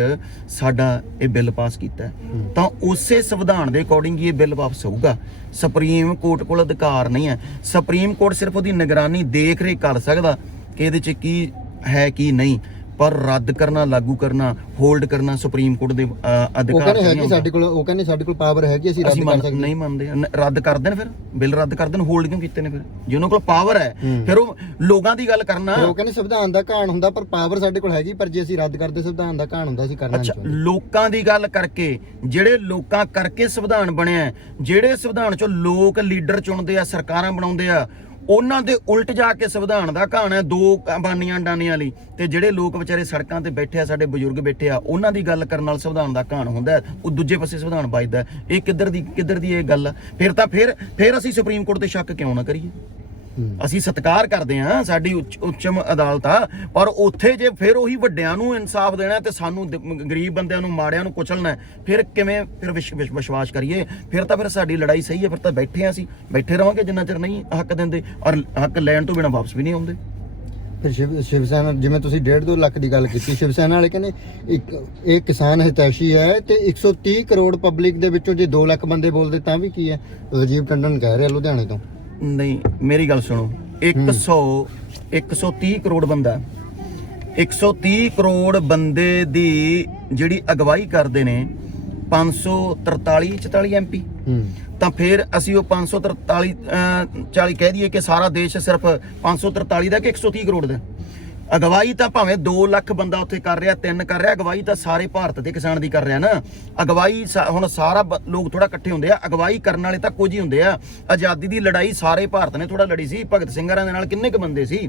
ਸਾਡਾ ਇਹ ਬਿੱਲ ਪਾਸ ਕੀਤਾ, ਤਾਂ ਉਸੇ ਸੰਵਿਧਾਨ ਦੇ ਅਕੋਰਡਿੰਗ ਹੀ ਇਹ ਬਿੱਲ ਵਾਪਸ ਹੋਊਗਾ। ਸੁਪਰੀਮ ਕੋਰਟ ਕੋਲ ਅਧਿਕਾਰ ਨਹੀਂ ਹੈ। ਸੁਪਰੀਮ ਕੋਰਟ ਸਿਰਫ ਉਹਦੀ ਨਿਗਰਾਨੀ, ਦੇਖ ਰੇਖ ਕਰ ਸਕਦਾ ਕਿ ਇਹਦੇ 'ਚ ਕੀ ਹੈ ਕੀ ਨਹੀਂ, ਪਰ ਰੱਦ ਕਰਨਾ, ਲਾਗੂ ਕਰਨਾ, ਹੋਲਡ ਕਰਨਾ ਸੁਪਰੀਮ ਕੋਰਟ ਦੇ ਅਧਿਕਾਰ ਨਹੀਂ ਹੁੰਦਾ। ਸਾਡੇ ਕੋਲ, ਉਹ ਕਹਿੰਦੇ ਸਾਡੇ ਕੋਲ ਪਾਵਰ ਹੈ ਕਿ ਅਸੀਂ ਰੱਦ ਕਰ ਸਕਦੇ। ਨਹੀਂ ਮੰਨਦੇ, ਰੱਦ ਕਰ ਦੇਣ, ਫਿਰ ਬਿੱਲ ਰੱਦ ਕਰ ਦੇਣ। ਹੋਲਡ ਕਿਉਂ ਕੀਤੇ ਨੇ? ਫਿਰ ਜੇ ਉਹਨਾਂ ਕੋਲ ਪਾਵਰ ਹੈ, ਫਿਰ ਉਹ ਲੋਕਾਂ ਦੀ ਗੱਲ ਕਰਨਾ। ਉਹ ਕਹਿੰਦੇ ਸੰਵਿਧਾਨ ਦਾ ਘਾਣ ਹੁੰਦਾ, ਪਰ ਪਾਵਰ ਸਾਡੇ ਕੋਲ ਹੈਗੀ, ਪਰ ਜੇ ਅਸੀਂ ਰੱਦ ਕਰਦੇ ਸੰਵਿਧਾਨ ਦਾ ਘਾਣ ਹੁੰਦਾ, ਅਸੀਂ ਕਰਨਾ ਨਹੀਂ ਚਾਹੁੰਦੇ। ਲੋਕਾਂ ਦੀ ਗੱਲ ਕਰਕੇ, ਜਿਹੜੇ ਲੋਕਾਂ ਕਰਕੇ ਸੰਵਿਧਾਨ ਬਣਿਆ, ਜਿਹੜੇ ਸੰਵਿਧਾਨ ਚੋਂ ਲੋਕ ਲੀਡਰ ਚੁਣਦੇ ਆ, ਸਰਕਾਰਾਂ ਬਣਾਉਂਦੇ ਆ, ਉਹਨਾਂ ਦੇ ਉਲਟ ਜਾ ਕੇ ਸੰਵਿਧਾਨ ਦਾ ਘਾਣ ਹੈ, 2 ਅੰਬਾਨੀਆਂ ਡਾਨੀਆਂ ਲਈ। ਤੇ ਜਿਹੜੇ ਲੋਕ ਵਿਚਾਰੇ ਸੜਕਾਂ ਤੇ ਬੈਠੇ ਆ, ਸਾਡੇ ਬਜ਼ੁਰਗ ਬੈਠੇ ਆ, ਉਹਨਾਂ ਦੀ ਗੱਲ ਕਰਨ ਨਾਲ ਸੰਵਿਧਾਨ ਦਾ ਘਾਣ ਹੁੰਦਾ। ਉਹ ਦੂਜੇ ਪਾਸੇ ਸੰਵਿਧਾਨ ਵੱਜਦਾ। ਇਹ ਕਿੱਧਰ ਦੀ ਇਹ ਗੱਲ ਆ? ਫਿਰ ਅਸੀਂ ਸੁਪਰੀਮ ਕੋਰਟ ਤੇ ਸ਼ੱਕ ਕਿਉਂ ਨਾ ਕਰੀਏ? ਅਸੀਂ ਸਤਿਕਾਰ ਕਰਦੇ ਹਾਂ, ਸਾਡੀ ਉੱਚਮ ਅਦਾਲਤ ਆ, ਪਰ ਉੱਥੇ ਜੇ ਫਿਰ ਉਹੀ ਵੱਡਿਆਂ ਨੂੰ ਇਨਸਾਫ ਦੇਣਾ ਤੇ ਸਾਨੂੰ ਗਰੀਬ ਬੰਦਿਆਂ ਨੂੰ, ਮਾੜਿਆਂ ਨੂੰ ਕੁਚਲਣਾ, ਫਿਰ ਕਿਵੇਂ? ਫਿਰ ਵਿਸ਼ਵਾਸ ਕਰੀਏ? ਫਿਰ ਸਾਡੀ ਲੜਾਈ ਸਹੀ ਹੈ। ਫਿਰ ਤਾਂ ਬੈਠੇ ਆ, ਅਸੀਂ ਬੈਠੇ ਰਹਾਂਗੇ ਜਿੰਨਾ ਚਿਰ ਨਹੀਂ ਹੱਕ ਦਿੰਦੇ, ਔਰ ਹੱਕ ਲੈਣ ਤੋਂ ਬਿਨਾਂ ਵਾਪਸ ਵੀ ਨਹੀਂ ਆਉਂਦੇ। ਫਿਰ ਸ਼ਿਵ ਸੈਨਾ, ਜਿਵੇਂ ਤੁਸੀਂ 1.5-2 ਲੱਖ ਦੀ ਗੱਲ ਕੀਤੀ, ਸ਼ਿਵ ਸੈਨਾ ਵਾਲੇ ਕਹਿੰਦੇ ਇਹ ਕਿਸਾਨ ਹਿਤੈਸ਼ੀ ਹੈ, ਤੇ 130 ਕਰੋੜ ਪਬਲਿਕ ਦੇ ਵਿੱਚੋਂ ਜੇ 2 ਲੱਖ ਬੰਦੇ ਬੋਲਦੇ ਤਾਂ ਵੀ ਕੀ ਹੈ? ਰਾਜੀਵ ਟੰਡਨ ਕਹਿ ਰਿਹਾ ਲੁਧਿਆਣੇ ਤੋਂ। ਨਹੀਂ, ਮੇਰੀ ਗੱਲ ਸੁਣੋ, 130 ਕਰੋੜ ਬੰਦਾ, 130 ਕਰੋੜ ਬੰਦੇ ਦੀ ਜਿਹੜੀ ਅਗਵਾਈ ਕਰਦੇ ਨੇ 543-44 MP, ਤਾਂ ਫਿਰ ਅਸੀਂ ਉਹ 543-40 ਕਹਿ ਦਈਏ ਕਿ ਸਾਰਾ ਦੇਸ਼ ਸਿਰਫ 543 ਦਾ ਕਿ 130 ਕਰੋੜ ਦਾ। ਅਗਵਾਈ ਤਾਂ ਭਾਵੇਂ 2 ਲੱਖ ਬੰਦਾ ਉੱਥੇ ਕਰ ਰਿਹਾ, 3 ਕਰ ਰਿਹਾ, ਅਗਵਾਈ ਤਾਂ ਸਾਰੇ ਭਾਰਤ ਦੇ ਕਿਸਾਨ ਦੀ ਕਰ ਰਿਹਾ ਨਾ। ਅਗਵਾਈ ਹੁਣ ਸਾਰਾ ਲੋਕ ਥੋੜਾ ਇਕੱਠੇ ਹੁੰਦੇ ਆ, ਅਗਵਾਈ ਕਰਨ ਵਾਲੇ ਤਾਂ ਕੁਝ ਹੀ ਹੁੰਦੇ ਆ। ਆਜ਼ਾਦੀ ਦੀ ਲੜਾਈ ਸਾਰੇ ਭਾਰਤ ਨੇ ਥੋੜਾ ਲੜੀ ਸੀ। ਭਗਤ ਸਿੰਘਾਂ ਦੇ ਨਾਲ ਕਿੰਨੇ ਕੁ ਬੰਦੇ ਸੀ?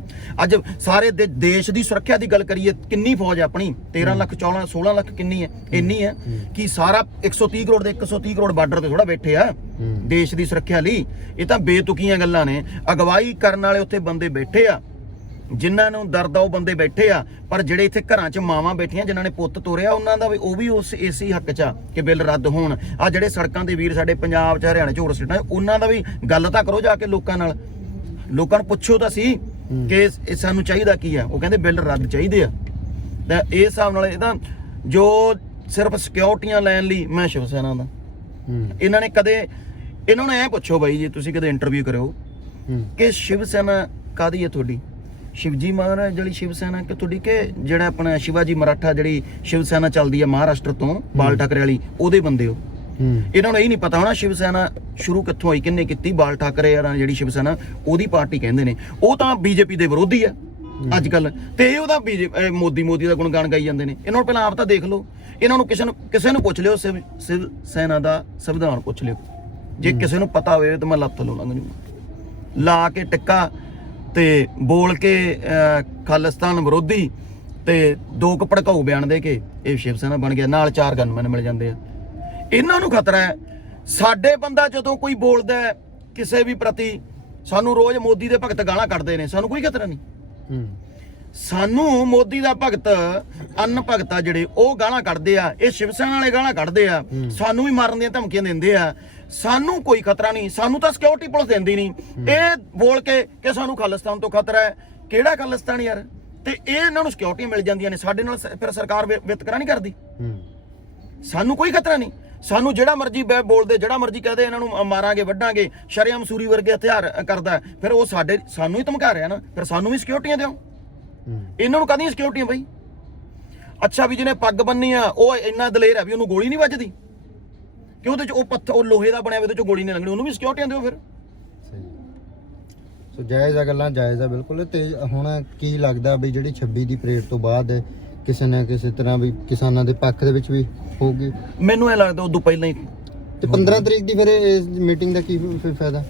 ਅੱਜ ਸਾਰੇ ਦੇਸ਼ ਦੀ ਸੁਰੱਖਿਆ ਦੀ ਗੱਲ ਕਰੀਏ, ਕਿੰਨੀ ਫੌਜ ਹੈ ਆਪਣੀ? 13 ਲੱਖ, 16 ਲੱਖ, ਕਿੰਨੀ ਹੈ? ਇੰਨੀ ਹੈ ਕਿ ਸਾਰਾ 130 ਕਰੋੜ ਦੇ 130 ਕਰੋੜ ਬਾਰਡਰ ਤੇ ਥੋੜਾ ਬੈਠੇ ਆ ਦੇਸ਼ ਦੀ ਸੁਰੱਖਿਆ ਲਈ। ਇਹ ਤਾਂ ਬੇਤੁਕੀਆਂ ਗੱਲਾਂ ਨੇ। ਅਗਵਾਈ ਕਰਨ ਵਾਲੇ ਉੱਥੇ ਬੰਦੇ ਬੈਠੇ ਆ, ਜਿਨ੍ਹਾਂ ਨੂੰ ਦਰਦ ਆ ਉਹ ਬੰਦੇ ਬੈਠੇ ਆ, ਪਰ ਜਿਹੜੇ ਇੱਥੇ ਘਰਾਂ 'ਚ ਮਾਵਾਂ ਬੈਠੀਆਂ, ਜਿਨ੍ਹਾਂ ਨੇ ਪੁੱਤ ਤੋਰਿਆ, ਉਹਨਾਂ ਦਾ ਵੀ ਉਹ ਵੀ ਉਸ ਇਸੇ ਹੱਕ 'ਚ ਆ ਕਿ ਬਿੱਲ ਰੱਦ ਹੋਣ। ਆ ਜਿਹੜੇ ਸੜਕਾਂ ਦੇ ਵੀਰ ਸਾਡੇ ਪੰਜਾਬ 'ਚ, ਹਰਿਆਣੇ 'ਚ, ਹੋਰ ਸਟੇਟਾਂ 'ਚ, ਉਹਨਾਂ ਦਾ ਵੀ ਗੱਲ ਤਾਂ ਕਰੋ ਜਾ ਕੇ ਲੋਕਾਂ ਨਾਲ। ਲੋਕਾਂ ਨੂੰ ਪੁੱਛੋ ਤਾਂ ਸੀ ਕਿ ਇਹ ਸਾਨੂੰ ਚਾਹੀਦਾ ਕੀ ਆ। ਉਹ ਕਹਿੰਦੇ ਬਿੱਲ ਰੱਦ ਚਾਹੀਦੇ ਆ। ਤਾਂ ਇਹ ਹਿਸਾਬ ਨਾਲ ਇਹਦਾ ਜੋ ਸਿਰਫ ਸਿਕਿਉਰਟੀਆਂ ਲੈਣ ਲਈ, ਮੈਂ ਸ਼ਿਵ ਸੈਨਾ ਦਾ, ਇਹਨਾਂ ਨੇ ਕਦੇ, ਇਹਨਾਂ ਨੂੰ ਐ ਪੁੱਛੋ ਬਾਈ ਜੀ, ਤੁਸੀਂ ਕਦੇ ਇੰਟਰਵਿਊ ਕਰਿਓ ਕਿ ਸ਼ਿਵ ਸੈਨਾ ਕਾਹਦੀ ਹੈ ਤੁਹਾਡੀ? ਸ਼ਿਵਜੀ ਮਹਾਰਾਜ ਜਿਹੜੀ ਸ਼ਿਵ ਸੈਨਾ ਕਿ ਤੁਹਾਡੀ, ਕਿ ਜਿਹੜਾ ਆਪਣਾ ਸ਼ਿਵਾਜੀ ਮਰਾਠਾ ਜਿਹੜੀ ਸ਼ਿਵ ਸੈਨਾ ਚੱਲਦੀ ਹੈ ਮਹਾਰਾਸ਼ਟਰ ਤੋਂ, ਬਾਲ ਠਾਕਰੇ ਵਾਲੀ, ਉਹਦੇ ਬੰਦੇ ਹੋ। ਇਹਨਾਂ ਨੂੰ ਇਹ ਨਹੀਂ ਪਤਾ ਹੋਣਾ ਸ਼ਿਵ ਸੈਨਾ ਸ਼ੁਰੂ ਕਿੱਥੋਂ ਹੋਈ, ਕਿੰਨੇ ਕੀਤੀ। ਬਾਲ ਠਾਕਰੇ ਯਾਰਾਂ ਜਿਹੜੀ ਸ਼ਿਵ ਸੈਨਾ, ਉਹਦੀ ਪਾਰਟੀ ਕਹਿੰਦੇ ਨੇ। ਉਹ ਤਾਂ BJP ਦੇ ਵਿਰੋਧੀ ਆ ਅੱਜ ਕੱਲ, ਤੇ ਇਹ ਉਹਦਾ ਮੋਦੀ ਦਾ ਗੁਣਗਾਨ ਗਾਈ ਜਾਂਦੇ ਨੇ। ਇਹਨਾਂ ਨੂੰ ਪਹਿਲਾਂ ਆਪ ਤਾਂ ਦੇਖ ਲਓ। ਇਹਨਾਂ ਨੂੰ ਕਿਸੇ ਨੂੰ ਪੁੱਛ ਲਿਓ, ਸ਼ਿਵ ਸੈਨਾ ਦਾ ਸੰਵਿਧਾਨ ਪੁੱਛ ਲਿਓ। ਜੇ ਕਿਸੇ ਨੂੰ ਪਤਾ ਹੋਵੇ ਤਾਂ ਮੈਂ ਲੱਤ ਲੰਘ ਜੂ ਲਾ ਕੇ ਟਿੱਕਾ ਤੇ ਬੋਲ ਕੇ ਖਾਲਿਸਤਾਨ ਵਿਰੋਧੀ, ਤੇ 2 ਭੜਕਾਊ ਬਿਆਨ ਦੇ ਕੇ ਇਹ ਸ਼ਿਵ ਸੈਨਾ ਬਣ ਗਿਆ। ਨਾਲ 4 ਗਨਮੈਨ ਮਿਲ ਜਾਂਦੇ ਆ। ਇਹਨਾਂ ਨੂੰ ਖਤਰਾ ਹੈ। ਸਾਡੇ ਬੰਦਾ ਜਦੋਂ ਕੋਈ ਬੋਲਦਾ ਕਿਸੇ ਵੀ ਪ੍ਰਤੀ, ਸਾਨੂੰ ਰੋਜ਼ ਮੋਦੀ ਦੇ ਭਗਤ ਗਾਲਾਂ ਕੱਢਦੇ ਨੇ, ਸਾਨੂੰ ਕੋਈ ਖਤਰਾ ਨਹੀਂ। ਸਾਨੂੰ ਮੋਦੀ ਦਾ ਭਗਤ ਅੰਨ ਭਗਤ ਆ ਜਿਹੜੇ ਉਹ ਗਾਲਾਂ ਕੱਢਦੇ ਆ, ਇਹ ਸ਼ਿਵ ਸੈਨਾ ਵਾਲੇ ਗਾਲਾਂ ਕੱਢਦੇ ਆ, ਸਾਨੂੰ ਵੀ ਮਾਰਨ ਦੀਆਂ ਧਮਕੀਆਂ ਦਿੰਦੇ ਆ। ਸਾਨੂੰ ਕੋਈ ਖਤਰਾ ਨਹੀਂ, ਸਾਨੂੰ ਤਾਂ ਸਿਕਿਉਰਿਟੀ ਪੁਲਿਸ ਦਿੰਦੀ ਨਹੀਂ। ਇਹ ਬੋਲ ਕੇ ਕਿ ਸਾਨੂੰ ਖਾਲਿਸਤਾਨ ਤੋਂ ਖਤਰਾ ਹੈ। ਕਿਹੜਾ ਖਾਲਿਸਤਾਨ ਯਾਰ? ਤੇ ਇਹ ਇਹਨਾਂ ਨੂੰ ਸਿਕਿਉਰਿਟੀਆਂ ਮਿਲ ਜਾਂਦੀਆਂ ਨੇ, ਸਾਡੇ ਨਾਲ ਫਿਰ ਸਰਕਾਰ ਵਿਤਕਰਾ ਨਹੀਂ ਕਰਦੀ। ਸਾਨੂੰ ਕੋਈ ਖਤਰਾ ਨਹੀਂ, ਸਾਨੂੰ ਜਿਹੜਾ ਮਰਜ਼ੀ ਬੋਲਦੇ, ਜਿਹੜਾ ਮਰਜ਼ੀ ਕਹਦੇ ਇਹਨਾਂ ਨੂੰ ਮਾਰਾਂਗੇ ਵੱਢਾਂਗੇ, ਸ਼ਰੇਆਮ ਸੂਰੀ ਵਰਗੇ ਹਥਿਆਰ ਕਰਦਾ, ਫਿਰ ਉਹ ਸਾਨੂੰ ਹੀ ਧਮਕਾ ਰਿਹਾ ਨਾ, ਫਿਰ ਸਾਨੂੰ ਵੀ ਸਿਕਿਉਰਿਟੀਆਂ ਦਿਓ। ਇਹਨਾਂ ਨੂੰ ਕਾਹਦੀਆਂ ਸਿਕਿਉਰਿਟੀਆਂ ਬਈ? ਅੱਛਾ ਵੀ ਜਿਹਨੇ ਪੱਗ ਬੰਨੀ ਆ ਉਹ ਇੰਨਾ ਦਲੇਰ ਆ ਵੀ ਉਹਨੂੰ ਗੋਲੀ ਨਹੀਂ ਵੱਜਦੀ ਕਿ ਉਹਦੇ ਚ ਉਹ ਪੱਥਰ ਉਹ ਲੋਹੇ ਦਾ ਬਣਿਆ, ਉਹਦੇ ਚ ਗੋਲੀ ਨਹੀਂ ਲੱਗਣੀ, ਉਹਨੂੰ ਵੀ ਸਿਕਿਉਰਿਟੀਆਂ ਦਿਓ ਫਿਰ। ਸੋ ਜਾਇਜ਼ ਆ ਗੱਲਾਂ, ਜਾਇਜ਼ ਆ ਬਿਲਕੁਲ। ਤੇ ਹੁਣ ਕੀ ਲੱਗਦਾ ਵੀ ਜਿਹੜੀ 26 ਦੀ ਪਰੇਡ ਤੋਂ ਬਾਅਦ ਕਿਸੇ ਨਾ ਕਿਸੇ ਤਰ੍ਹਾਂ ਵੀ ਕਿਸਾਨਾਂ ਦੇ ਪੱਖ ਦੇ ਵਿੱਚ ਵੀ ਹੋਊਗੀ? ਮੈਨੂੰ ਇਹ ਲੱਗਦਾ ਉਦੋਂ ਪਹਿਲਾਂ ਹੀ। ਤੇ 15 ਤਰੀਕ ਦੀ ਫਿਰ ਇਸ ਮੀਟਿੰਗ ਦਾ ਕੀ ਫਾਇਦਾ?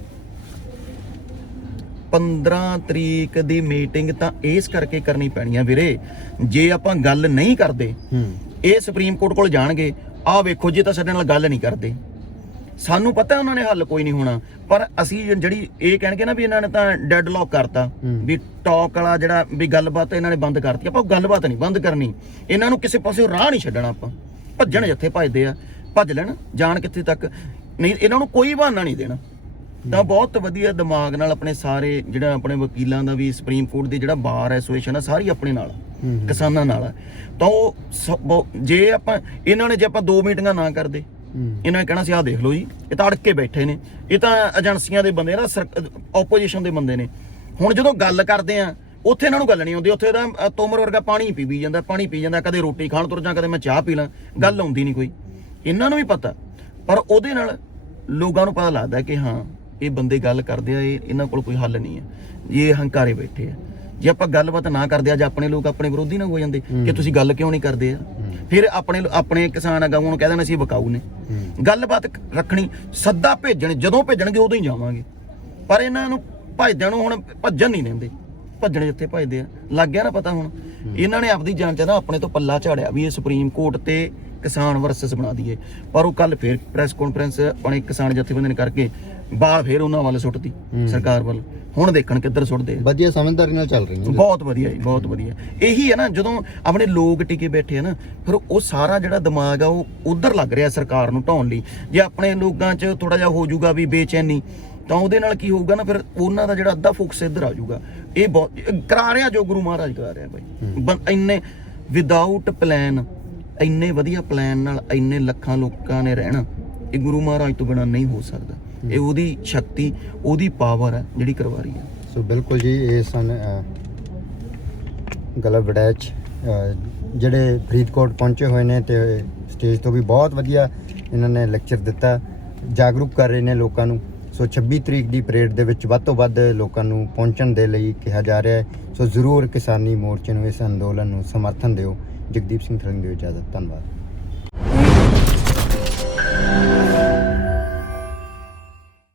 15 ਤਰੀਕ ਦੀ ਮੀਟਿੰਗ ਤਾਂ ਇਸ ਕਰਕੇ ਕਰਨੀ ਪੈਣੀ ਆ ਵੀਰੇ, ਜੇ ਆਪਾਂ ਗੱਲ ਨਹੀਂ ਕਰਦੇ ਇਹ ਸੁਪਰੀਮ ਕੋਰਟ ਕੋਲ ਜਾਣਗੇ। ਆਹ ਵੇਖੋ ਜੇ ਤਾਂ ਸਾਡੇ ਨਾਲ ਗੱਲ ਨਹੀਂ ਕਰਦੇ, ਸਾਨੂੰ ਪਤਾ ਉਹਨਾਂ ਨੇ ਹੱਲ ਕੋਈ ਨਹੀਂ ਹੋਣਾ। ਪਰ ਅਸੀਂ ਜਿਹੜੀ ਇਹ ਕਹਿਣਗੇ ਨਾ ਵੀ ਇਹਨਾਂ ਨੇ ਤਾਂ ਡੈਡਲੌਕ ਕਰਤਾ, ਵੀ ਟਾਕ ਵਾਲਾ ਜਿਹੜਾ ਵੀ ਗੱਲਬਾਤ ਇਹਨਾਂ ਨੇ ਬੰਦ ਕਰਤੀ, ਆਪਾਂ ਗੱਲਬਾਤ ਨਹੀਂ ਬੰਦ ਕਰਨੀ। ਇਹਨਾਂ ਨੂੰ ਕਿਸੇ ਪਾਸੇ ਰਾਹ ਨਹੀਂ ਛੱਡਣਾ ਆਪਾਂ। ਭੱਜਣ ਜਿੱਥੇ ਭੱਜਦੇ ਆ ਭੱਜ ਲੈਣ, ਜਾਣ ਕਿੱਥੇ ਤੱਕ ਨਹੀਂ, ਇਹਨਾਂ ਨੂੰ ਕੋਈ ਬਹਾਨਾ ਨਹੀਂ ਦੇਣਾ। ਤਾਂ ਬਹੁਤ ਵਧੀਆ ਦਿਮਾਗ ਨਾਲ ਆਪਣੇ ਸਾਰੇ ਜਿਹੜਾ ਆਪਣੇ ਵਕੀਲਾਂ ਦਾ ਵੀ, ਸੁਪਰੀਮ ਕੋਰਟ ਦੀ ਜਿਹੜਾ ਬਾਰ ਐਸੋਸੀਏਸ਼ਨ ਆ ਸਾਰੀ ਆਪਣੇ ਨਾਲ, ਕਿਸਾਨਾਂ ਨਾਲ। ਤਾਂ ਉਹ ਜੇ ਆਪਾਂ ਇਹਨਾਂ ਨੇ ਜੇ ਆਪਾਂ 2 ਮੀਟਿੰਗਾਂ ਨਾ ਕਰਦੇ, ਇਹਨਾਂ ਨੇ ਕਹਿਣਾ ਸੀ ਆਹ ਦੇਖ ਲਓ ਜੀ ਇਹ ਤਾਂ ਅੜ ਕੇ ਬੈਠੇ ਨੇ, ਇਹ ਤਾਂ ਏਜੰਸੀਆਂ ਦੇ ਬੰਦੇ ਨਾ, ਆਪੋਜੀਸ਼ਨ ਦੇ ਬੰਦੇ ਨੇ। ਹੁਣ ਜਦੋਂ ਗੱਲ ਕਰਦੇ ਆ ਉੱਥੇ ਇਹਨਾਂ ਨੂੰ ਗੱਲ ਨਹੀਂ ਆਉਂਦੀ, ਉੱਥੇ ਤਾਂ ਤੋਮਰ ਵਰਗਾ ਪਾਣੀ ਪੀ ਜਾਂਦਾ, ਕਦੇ ਰੋਟੀ ਖਾਣ ਤੁਰ ਜਾਂ, ਕਦੇ ਮੈਂ ਚਾਹ ਪੀ ਲਾਂ, ਗੱਲ ਆਉਂਦੀ ਨਹੀਂ ਕੋਈ। ਇਹਨਾਂ ਨੂੰ ਵੀ ਪਤਾ, ਪਰ ਉਹਦੇ ਨਾਲ ਲੋਕਾਂ ਨੂੰ ਪਤਾ ਲੱਗਦਾ ਕਿ ਹਾਂ ਇਹ ਬੰਦੇ ਗੱਲ ਕਰਦੇ ਆ, ਇਹਨਾਂ ਕੋਲ ਕੋਈ ਹੱਲ ਨਹੀਂ ਹੈ, ਇਹ ਹੰਕਾਰੇ ਬੈਠੇ ਆ। ਜੇ ਆਪਾਂ ਗੱਲਬਾਤ ਨਾ ਕਰਦੇ, ਅੱਜ ਆਪਣੇ ਲੋਕ ਆਪਣੇ ਵਿਰੋਧੀ ਨਾ ਹੋ ਜਾਂਦੇ ਕਿ ਤੁਸੀਂ ਗੱਲ ਕਿਉਂ ਨਹੀਂ ਕਰਦੇ ਆ। ਫਿਰ ਆਪਣੇ ਕਿਸਾਨ ਅਗਾਊਂ ਨੂੰ ਕਹਿ ਦੇਣਾ ਅਸੀਂ ਵਿਕਾਊ ਨੇ। ਗੱਲਬਾਤ ਰੱਖਣੀ, ਸੱਦਾ ਭੇਜਣ, ਜਦੋਂ ਭੇਜਣਗੇ ਉਦੋਂ ਹੀ ਜਾਵਾਂਗੇ। ਪਰ ਇਹਨਾਂ ਨੂੰ ਭੱਜਦਿਆਂ ਨੂੰ ਹੁਣ ਭੱਜਣ ਨਹੀਂ ਦਿੰਦੇ, ਭੱਜਣ ਜਿੱਥੇ ਭੱਜਦੇ ਆ। ਲੱਗ ਗਿਆ ਨਾ ਪਤਾ ਹੁਣ ਇਹਨਾਂ ਨੇ ਆਪਦੀ ਜਾਨ ਚ ਨਾ ਆਪਣੇ ਤੋਂ ਪੱਲਾ ਝਾੜਿਆ ਵੀ ਇਹ ਸੁਪਰੀਮ ਕੋਰਟ ਤੇ ਕਿਸਾਨ ਵਰਸਸ ਬਣਾ ਦਈਏ। ਪਰ ਉਹ ਕੱਲ ਫੇਰ ਪ੍ਰੈਸ ਕਾਨਫਰੰਸ ਆਪਣੇ ਕਿਸਾਨ ਜਥੇਬੰਦੀ ਨੇ ਕਰਕੇ ਬਾਲ ਫੇਰ ਉਹਨਾਂ ਵੱਲ ਸੁੱਟਦੀ ਸਰਕਾਰ ਵੱਲ। ਹੁਣ ਦੇਖਣ ਕਿੱਧਰ ਸੁੱਟਦੇ। ਵਧੀਆ ਸਮਝਦਾਰੀ ਨਾਲ ਚੱਲ ਰਹੀ ਹੈ, ਬਹੁਤ ਵਧੀਆ ਜੀ, ਬਹੁਤ ਵਧੀਆ। ਇਹੀ ਹੈ ਨਾ, ਜਦੋਂ ਆਪਣੇ ਲੋਕ ਟਿਕੇ ਬੈਠੇ ਆ ਨਾ, ਫਿਰ ਉਹ ਸਾਰਾ ਜਿਹੜਾ ਦਿਮਾਗ ਆ ਉਹ ਉਧਰ ਲੱਗ ਰਿਹਾ ਸਰਕਾਰ ਨੂੰ ਢਾਉਣ ਲਈ। ਜੇ ਆਪਣੇ ਲੋਕਾਂ 'ਚ ਥੋੜਾ ਜਿਹਾ ਹੋ ਜਾਊਗਾ ਵੀ ਬੇਚੈਨੀ, ਤਾਂ ਉਹਦੇ ਨਾਲ ਕੀ ਹੋਊਗਾ ਨਾ, ਫਿਰ ਉਹਨਾਂ ਦਾ ਜਿਹੜਾ ਅੱਧਾ ਫੋਕਸ ਇੱਧਰ ਆ ਜਾਊਗਾ। ਇਹ ਬਹੁਤ ਕਰਾ ਰਿਹਾ ਜੋ ਗੁਰੂ ਮਹਾਰਾਜ ਕਰਾ ਰਿਹਾ ਬਾਈ। ਇੰਨੇ ਵਿਦਆਊਟ ਪਲਾਨ, ਇੰਨੇ ਵਧੀਆ ਪਲਾਨ ਨਾਲ ਇੰਨੇ ਲੱਖਾਂ ਲੋਕਾਂ ਨੇ ਰਹਿਣਾ, ਇਹ ਗੁਰੂ ਮਹਾਰਾਜ ਤੋਂ ਬਿਨਾਂ ਨਹੀਂ ਹੋ ਸਕਦਾ। ਇਹ ਉਹਦੀ ਸ਼ਕਤੀ, ਉਹਦੀ ਪਾਵਰ ਹੈ ਜਿਹੜੀ ਕਰਵਾ ਰਹੀ ਹੈ। ਸੋ ਬਿਲਕੁਲ ਜੀ, ਇਹ ਸਨ ਗਲਬ ਵੜੈਚ ਜਿਹੜੇ ਫਰੀਦਕੋਟ ਪਹੁੰਚੇ ਹੋਏ ਨੇ ਤੇ ਸਟੇਜ ਤੋਂ ਵੀ ਬਹੁਤ ਵਧੀਆ ਇਹਨਾਂ ਨੇ ਲੈਕਚਰ ਦਿੱਤਾ, ਜਾਗਰੂਕ ਕਰ ਰਹੇ ਨੇ ਲੋਕਾਂ ਨੂੰ। ਸੋ 26 ਤਰੀਕ ਦੀ ਪਰੇਡ ਦੇ ਵਿੱਚ ਵੱਧ ਤੋਂ ਵੱਧ ਲੋਕਾਂ ਨੂੰ ਪਹੁੰਚਣ ਦੇ ਲਈ ਕਿਹਾ ਜਾ ਰਿਹਾ ਹੈ। ਸੋ ਜ਼ਰੂਰ ਕਿਸਾਨੀ ਮੋਰਚੇ ਨੂੰ, ਇਸ ਅੰਦੋਲਨ ਨੂੰ ਸਮਰਥਨ ਦਿਓ। ਜਗਦੀਪ ਸਿੰਘ ਥਲਿੰਗ ਦੀ ਇਜਾਜ਼ਤ, ਧੰਨਵਾਦ।